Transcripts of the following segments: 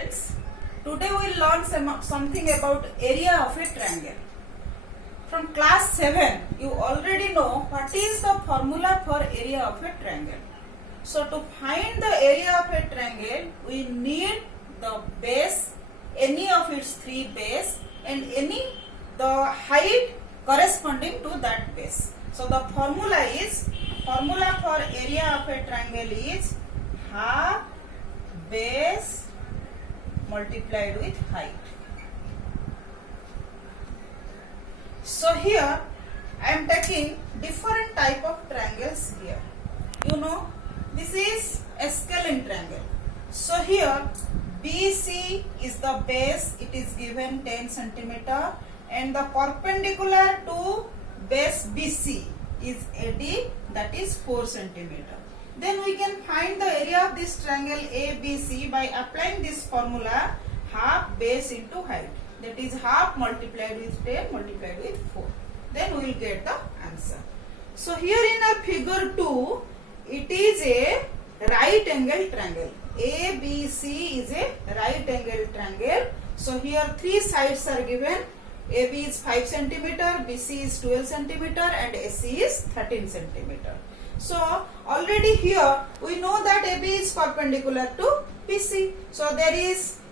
students, today we will learn something about area of a triangle. From class 7, you already know what is the formula for area of a triangle. So to find the area of a triangle, we need the base, any of its three base, and the height corresponding to that base. So the formula for area of a triangle is half base multiplied with height. So here I am taking different type of triangles here. You know, this is a scalene triangle. So here BC is the base, it is given 10 centimeter, and the perpendicular to base BC is AD, that is 4 centimeter. Then we can find the area of this triangle ABC by applying this formula, half base into height. That is half multiplied with 10 multiplied with 4. Then we will get the answer. So here in our figure 2, it is a right angle triangle. ABC is a right angle triangle. So here three sides are given. AB is 5 centimeter, BC is 12 centimeter, and AC is 13 centimeter. So already here we know that AB is perpendicular to BC. So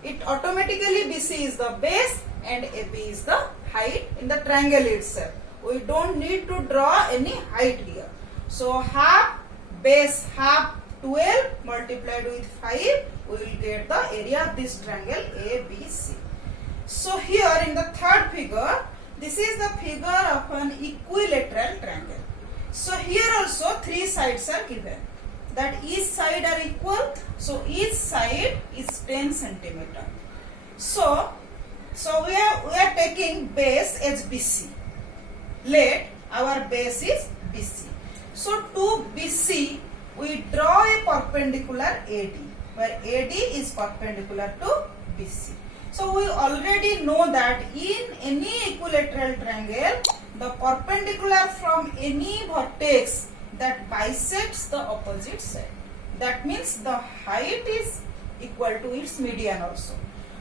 it automatically BC is the base and AB is the height in the triangle itself. We don't need to draw any height here. So half base, half 12 multiplied with 5, we will get the area of this triangle ABC. So here in the third figure, this is the figure of an equilateral triangle. So here also three sides are given. That each side are equal. So each side is 10 centimeter. So we are taking base as BC. Let our base is BC. So to BC we draw a perpendicular AD, where AD is perpendicular to BC. So we already know that in any equilateral triangle, the perpendicular from any vertex that bisects the opposite side. That means the height is equal to its median also.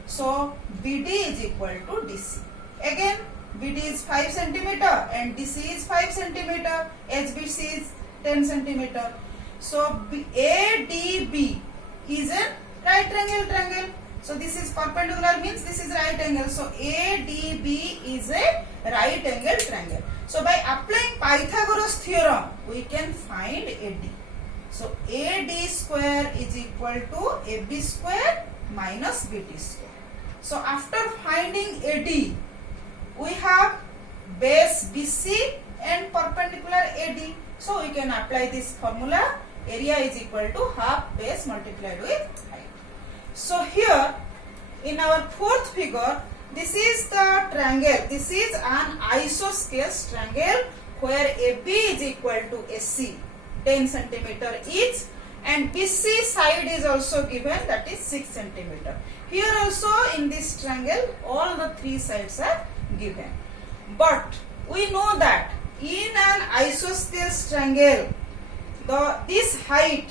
So BD is equal to DC. Again, BD is 5 centimeter and DC is 5 centimeter, HBC is 10 centimeter. So ADB is a right triangle. So this is perpendicular, means this is right angle. So ADB is a right angle triangle. So by applying Pythagoras theorem, we can find AD. So AD square is equal to AB square minus BD square. So after finding AD, we have base BC and perpendicular AD. So we can apply this formula. Area is equal to half base multiplied with height. So here in our fourth figure, this is the triangle. This is an isosceles triangle where AB is equal to AC, 10 centimeter each, and BC side is also given, that is 6 centimeter. Here also in this triangle all the three sides are given. But we know that in an isosceles triangle, this height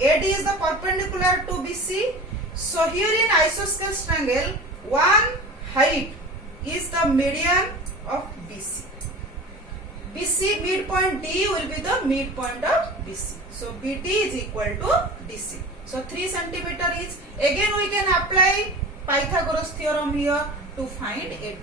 AD is the perpendicular to BC. So here in isosceles triangle, one height is the median of BC. BC midpoint D will be the midpoint of BC. So BD is equal to DC. So 3 centimeter is, again we can apply Pythagoras theorem here to find AD.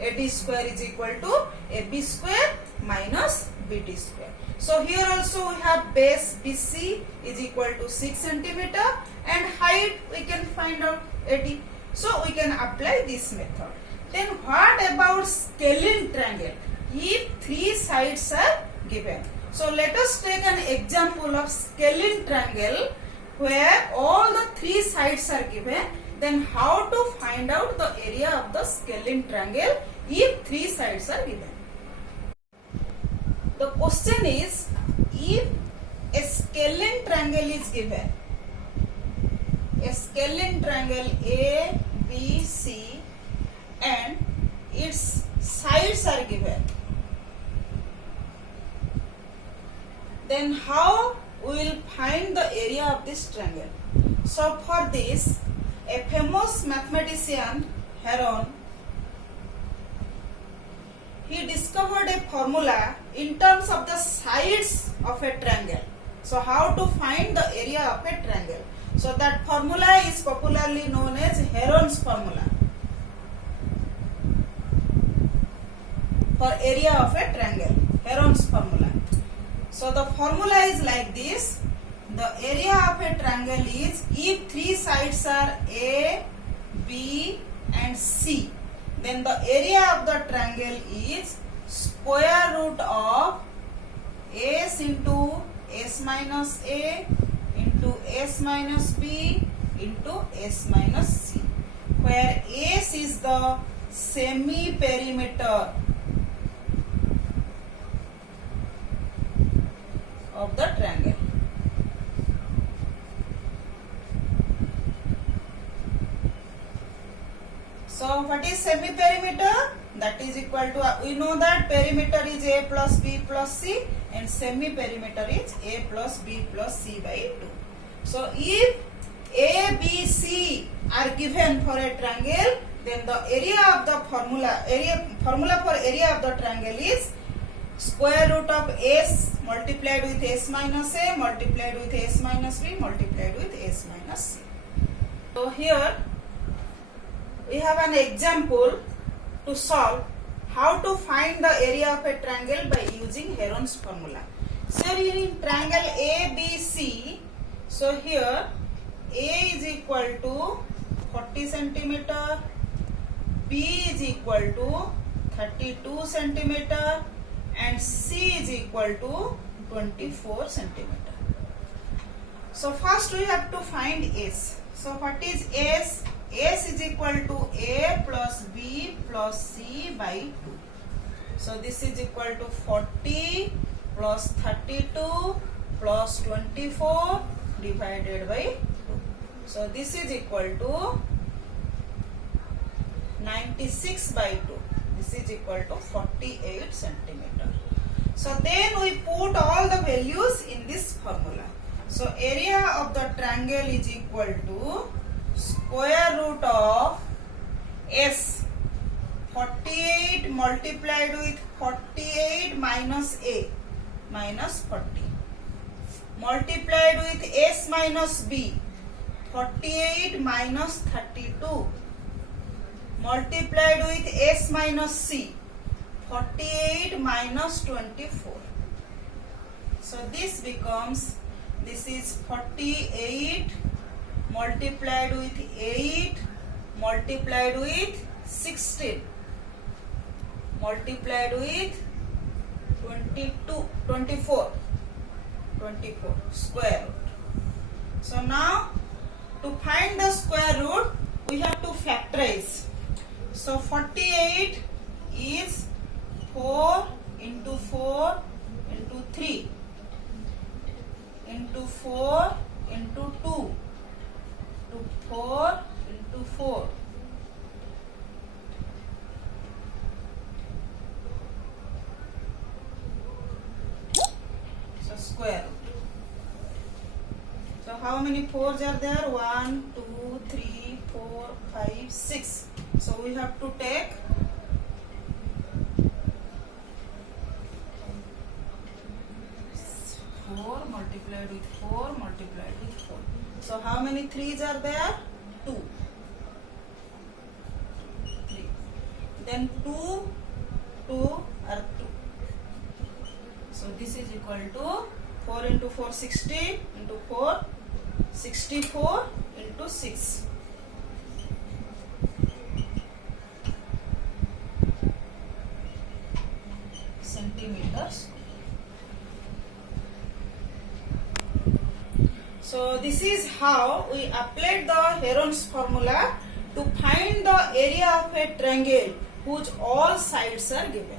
AD square is equal to AB square minus BD square. So here also we have base BC is equal to 6 centimeter and height we can find out AD. So we can apply this method. Then what about scalene triangle? If three sides are given. So let us take an example of scalene triangle where all the three sides are given. Then how to find out the area of the scalene triangle if three sides are given? The question is, if a scalene triangle is given, a scalene triangle A, B, C, and its sides are given, then how we will find the area of this triangle? So for this, a famous mathematician Heron, he discovered a formula in terms of the sides of a triangle. So how to find the area of a triangle? So that formula is popularly known as Heron's formula for area of a triangle. Heron's formula. So the formula is like this. The area of a triangle is if three sides are A, B and C, then the area of the triangle is square root of S into S minus A into S minus B into S minus C, where S is the semi-perimeter of the triangle. So what is semi-perimeter? That is equal to, we know that perimeter is A plus B plus C and semi-perimeter is A plus B plus C by 2. So if A, B, C are given for a triangle, then the area of the formula for area of the triangle is square root of S multiplied with S minus A multiplied with S minus B multiplied with S minus C. So here we have an example to solve how to find the area of a triangle by using Heron's formula. So here in triangle ABC, so here A is equal to 40 centimeter, B is equal to 32 centimeter and C is equal to 24 centimeter. So first we have to find S. So what is S? S is equal to A plus B plus C by 2. So this is equal to 40 plus 32 plus 24 divided by 2. So this is equal to 96 by 2. This is equal to 48 centimeter. So then we put all the values in this formula. So area of the triangle is equal to square root of S 48 multiplied with 48 minus A minus 40 multiplied with S minus B 48 minus 32 multiplied with S minus C 48 minus 24. So this becomes, this is 48 multiplied with 8 multiplied with 16 multiplied with 24 square root. So now to find the square root we have to factorize. So 48 is 4 into 4 into 3 into 4 into 2 to 4 into 4. So square root. So how many 4s are there? 1, 2, 3, 4, 5, 6. So we have to take 4 multiplied with 4 multiplied with 4. So how many 3s are there? 2. 3. Then 2 are 2. So this is equal to 4 into 4 60 into 4 64 into 6. Centimeters. So this is how we applied the Heron's formula to find the area of a triangle whose all sides are given.